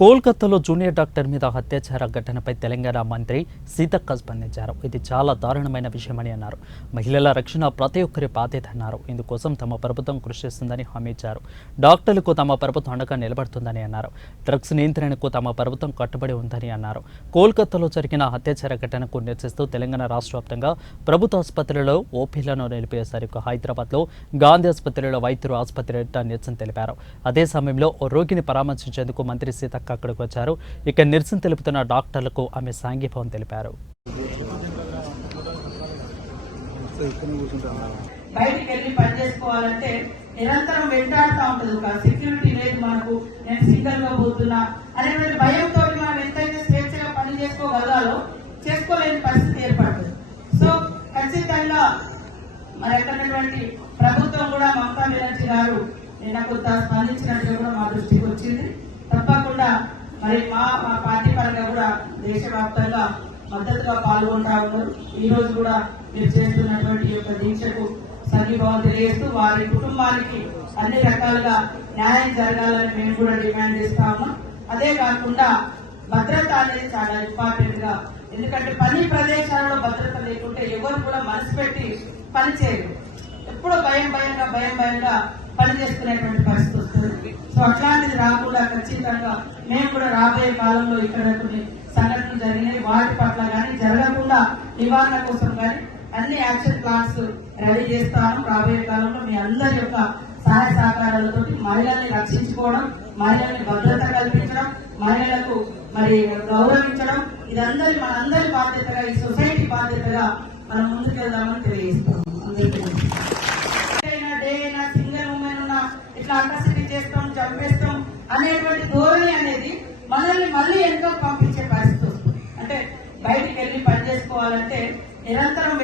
కోల్కతాలో junior doctor మీద అత్యాచార ఘటనపై తెలంగాణ మంత్రి సీతక్క స్పందించారు. ఇది చాలా దారుణమైన విషయమని అన్నారు. మహిళల రక్షణ ప్రతి ఒక్కరి బాధ్యత అన్నారు. ఇందుకోసం తమ ప్రభుత్వం కృషి చేస్తుందని హామీ ఇచ్చారు. డాక్టర్లకు తమ ప్రభుత్వం అండగా నిలబడుతుందని అన్నారు. డ్రగ్స్ నియంత్రణకు తమ ప్రభుత్వం కట్టుబడి ఉందని అన్నారు. కోల్కతాలో జరిగిన అత్యాచార ఘటనకు నిరసిస్తూ తెలంగాణ రాష్ట్ర వ్యాప్తంగా ప్రభుత్వ ఆసుపత్రులలో ఓపీలను నిలిపేశారు. హైదరాబాద్లో గాంధీ ఆసుపత్రిలో వైద్యులు ఆసుపత్రి నిరసన తెలిపారు. అదే సమయంలో ఓ రోగిని పరామర్శించేందుకు మంత్రి సీతక్క అక్కడికి వచ్చారు. ఇక నిరసన తెలుపుతున్న డాక్టర్లకు ఆమె సాంఘీభావం తెలిపారు. బయటికి వెళ్ళి పని చేసుకోవాలంటే నిరంతరం వెంటాడుతూ ఉంటుంది. ఒక సెక్యూరిటీ లేదు మనకు, నేను సింగిల్ గా పోతున్నా అనేటువంటి భయంతో మనం ఎంతైతే స్వేచ్ఛగా పని చేసుకోగలగాలో చేసుకోలేని పరిస్థితి ఏర్పడుతుంది. సో ఖచ్చితంగా మరి ఎక్కడటువంటి ప్రభుత్వం కూడా మమతా బెనర్జీ గారు నిన్న కొంత స్పందించినట్టుగా కూడా మా దృష్టికి వచ్చింది. తప్పకుండా మరి మా పార్టీ పరంగా కూడా దేశవ్యాప్తంగా మద్దతుగా పాల్గొంటా ఉన్నారు. ఈ రోజు కూడా మీరు చేస్తున్నటువంటి యొక్క దీక్షకు సంఘీభావం తెలియజేస్తూ వారి కుటుంబానికి అన్ని రకాలుగా న్యాయం జరగాలని మేము కూడా డిమాండ్ చేస్తా ఉన్నాం. అదే కాకుండా భద్రత అనేది చాలా ఇంపార్టెంట్ గా, ఎందుకంటే పని ప్రదేశాలలో భద్రత లేకుంటే ఎవరు కూడా మనసు పెట్టి పని చేయరు. ఎప్పుడూ భయంగా పని చేసుకునేటువంటి పరిస్థితి వస్తుంది. సో అట్లాంటిది రాకుండా ఖచ్చితంగా మేము కూడా రాబోయే కాలంలో ఇక్కడ కొన్ని సంఘటనలు జరిగినాయి, వాటి పట్ల కానీ జరగకుండా నివారణ కోసం కానీ అన్ని యాక్షన్ ప్లాన్స్ రెడీ చేస్తాను. రాబోయే కాలంలో మీ అందరి యొక్క సహాయ సహకారాలతో మహిళల్ని రక్షించుకోవడం, మహిళల్ని భద్రత కల్పించడం, మహిళలకు మరి గౌరవించడం, ఇదందరి మనందరి బాధ్యతగా, ఈ సొసైటీ బాధ్యతగా మనం ముందుకెళ్దామని తెలియజేస్తాం. సింగిల్ ఉమెన్ ఉన్న ఇట్లా అట్రాసిటీ చేస్తాం, చంపేస్తాం అనేటువంటి ధోరణి అనేది మనల్ని మళ్ళీ ఎంతో పంపించే పరిస్థితి వస్తుంది. అంటే బయటికి వెళ్ళి పని చేసుకోవాలంటే నిరంతరం